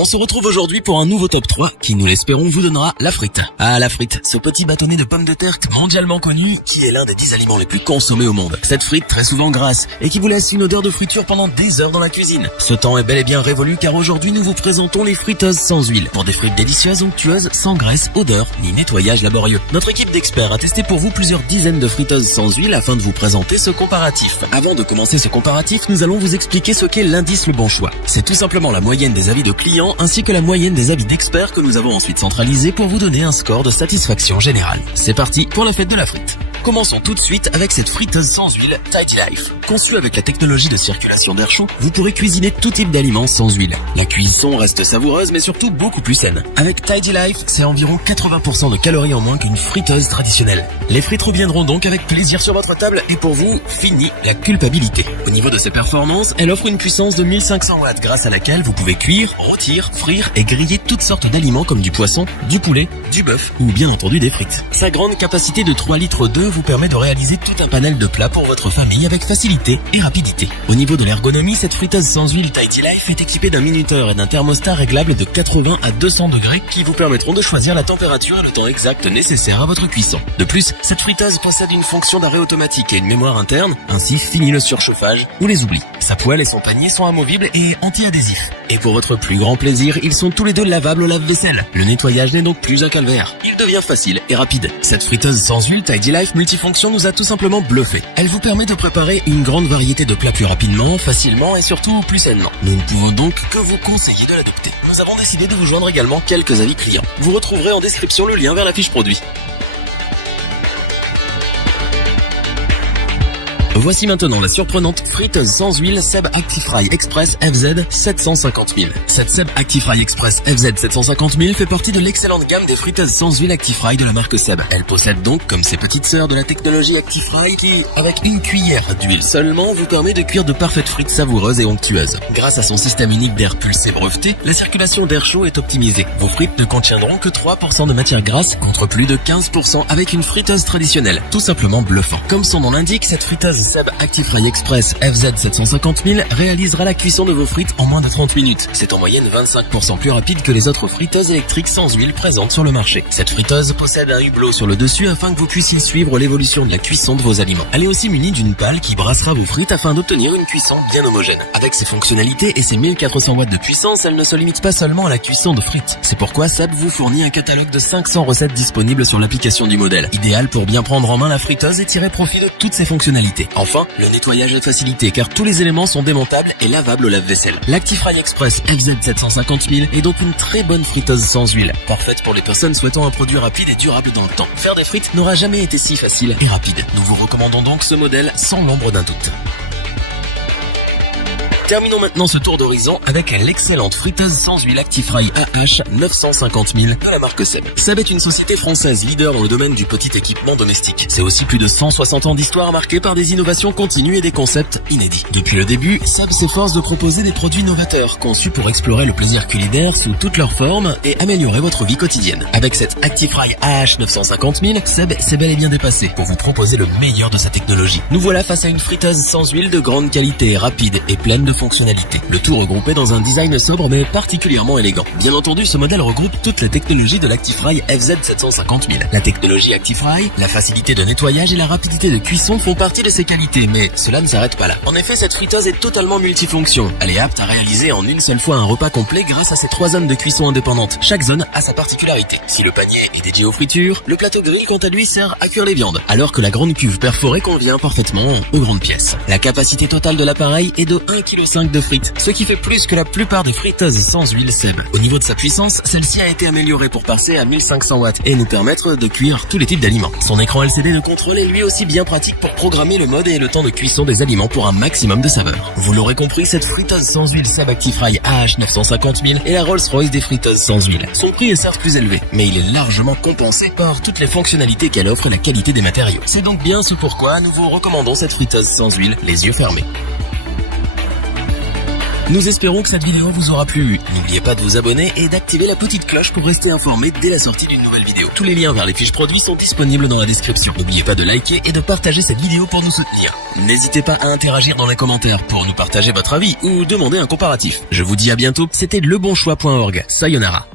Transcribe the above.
On se retrouve aujourd'hui pour un nouveau top 3 qui, nous l'espérons, vous donnera la frite. Ah, la frite, ce petit bâtonnet de pommes de terre mondialement connu qui est l'un des 10 aliments les plus consommés au monde. Cette frite très souvent grasse et qui vous laisse une odeur de friture pendant des heures dans la cuisine. Ce temps est bel et bien révolu car aujourd'hui nous vous présentons les friteuses sans huile. Pour des frites délicieuses, onctueuses, sans graisse, odeur, ni nettoyage laborieux. Notre équipe d'experts a testé pour vous plusieurs dizaines de friteuses sans huile afin de vous présenter ce comparatif. Avant de commencer ce comparatif, nous allons vous expliquer ce qu'est l'indice Le Bon Choix. C'est tout simplement la moyenne des avis de clients ainsi que la moyenne des avis d'experts que nous avons ensuite centralisés pour vous donner un score de satisfaction générale. C'est parti pour la fête de la frite. Commençons tout de suite avec cette friteuse sans huile Tidy Life. Conçue avec la technologie de circulation d'air chaud, vous pourrez cuisiner tout type d'aliments sans huile. La cuisson reste savoureuse mais surtout beaucoup plus saine. Avec Tidy Life, c'est environ 80% de calories en moins qu'une friteuse traditionnelle. Les frites reviendront donc avec plaisir sur votre table et pour vous, fini la culpabilité. Au niveau de ses performances, elle offre une puissance de 1500 watts grâce à laquelle vous pouvez cuire, rôtir, frire et griller toutes sortes d'aliments comme du poisson, du poulet, du bœuf ou bien entendu des frites. Sa grande capacité de 3 litres d'eau vous permet de réaliser tout un panel de plats pour votre famille avec facilité et rapidité. Au niveau de l'ergonomie, cette friteuse sans huile Tidy Life est équipée d'un minuteur et d'un thermostat réglable de 80 à 200 degrés qui vous permettront de choisir la température et le temps exact nécessaire à votre cuisson. De plus, cette friteuse possède une fonction d'arrêt automatique et une mémoire interne, ainsi fini le surchauffage ou les oublis. Sa poêle et son panier sont amovibles et anti-adhésifs. Et pour votre plus grand plaisir, ils sont tous les deux lavables au lave-vaisselle. Le nettoyage n'est donc plus un calvaire. Il devient facile et rapide. Cette friteuse sans huile Tidy Life multifonction nous a tout simplement bluffé. Elle vous permet de préparer une grande variété de plats plus rapidement, facilement et surtout plus sainement. Nous ne pouvons donc que vous conseiller de l'adopter. Nous avons décidé de vous joindre également quelques avis clients. Vous retrouverez en description le lien vers la fiche produit. Voici maintenant la surprenante friteuse sans huile Seb Actifry Express FZ 750 000. Cette Seb Actifry Express FZ 750 000 fait partie de l'excellente gamme des friteuses sans huile Actifry de la marque Seb. Elle possède donc, comme ses petites sœurs, de la technologie Actifry qui, avec une cuillère d'huile seulement, vous permet de cuire de parfaites frites savoureuses et onctueuses. Grâce à son système unique d'air pulsé breveté, la circulation d'air chaud est optimisée. Vos frites ne contiendront que 3% de matière grasse contre plus de 15% avec une friteuse traditionnelle. Tout simplement bluffant. Comme son nom l'indique, cette friteuse Seb Actifry Express FZ 750 000 réalisera la cuisson de vos frites en moins de 30 minutes. C'est en moyenne 25% plus rapide que les autres friteuses électriques sans huile présentes sur le marché. Cette friteuse possède un hublot sur le dessus afin que vous puissiez suivre l'évolution de la cuisson de vos aliments. Elle est aussi munie d'une pale qui brassera vos frites afin d'obtenir une cuisson bien homogène. Avec ses fonctionnalités et ses 1400 watts de puissance, elle ne se limite pas seulement à la cuisson de frites. C'est pourquoi Seb vous fournit un catalogue de 500 recettes disponibles sur l'application du modèle. Idéal pour bien prendre en main la friteuse et tirer profit de toutes ses fonctionnalités. Enfin, le nettoyage est facilité car tous les éléments sont démontables et lavables au lave-vaisselle. L'Actifry Express FZ 750 000 est donc une très bonne friteuse sans huile, parfaite pour les personnes souhaitant un produit rapide et durable dans le temps. Faire des frites n'aura jamais été si facile et rapide. Nous vous recommandons donc ce modèle sans l'ombre d'un doute. Terminons maintenant ce tour d'horizon avec l'excellente friteuse sans huile Actifry AH 950 000 de la marque Seb. Seb est une société française leader dans le domaine du petit équipement domestique. C'est aussi plus de 160 ans d'histoire marquée par des innovations continues et des concepts inédits. Depuis le début, Seb s'efforce de proposer des produits novateurs conçus pour explorer le plaisir culinaire sous toutes leurs formes et améliorer votre vie quotidienne. Avec cette Actifry AH 950 000, Seb s'est bel et bien dépassé pour vous proposer le meilleur de sa technologie. Nous voilà face à une friteuse sans huile de grande qualité, rapide et pleine de fonctionnalités. Le tout regroupé dans un design sobre mais particulièrement élégant. Bien entendu, ce modèle regroupe toutes les technologies de l'Actifry FZ 750 000. La technologie Actifry, la facilité de nettoyage et la rapidité de cuisson font partie de ses qualités, mais cela ne s'arrête pas là. En effet, cette friteuse est totalement multifonction. Elle est apte à réaliser en une seule fois un repas complet grâce à ses 3 zones de cuisson indépendantes. Chaque zone a sa particularité. Si le panier est dédié aux fritures, le plateau grill quant à lui sert à cuire les viandes, alors que la grande cuve perforée convient parfaitement aux grandes pièces. La capacité totale de l'appareil est de 1,5 kg de frites, ce qui fait plus que la plupart des friteuses sans huile Seb. Au niveau de sa puissance, celle-ci a été améliorée pour passer à 1500 watts et nous permettre de cuire tous les types d'aliments. Son écran LCD de contrôle est lui aussi bien pratique pour programmer le mode et le temps de cuisson des aliments pour un maximum de saveur. Vous l'aurez compris, cette friteuse sans huile Seb Actifry AH 950 000 est la Rolls-Royce des friteuses sans huile. Son prix est certes plus élevé, mais il est largement compensé par toutes les fonctionnalités qu'elle offre et la qualité des matériaux. C'est donc bien ce pourquoi nous vous recommandons cette friteuse sans huile, les yeux fermés. Nous espérons que cette vidéo vous aura plu. N'oubliez pas de vous abonner et d'activer la petite cloche pour rester informé dès la sortie d'une nouvelle vidéo. Tous les liens vers les fiches produits sont disponibles dans la description. N'oubliez pas de liker et de partager cette vidéo pour nous soutenir. N'hésitez pas à interagir dans les commentaires pour nous partager votre avis ou demander un comparatif. Je vous dis à bientôt, c'était lebonchoix.org. Sayonara.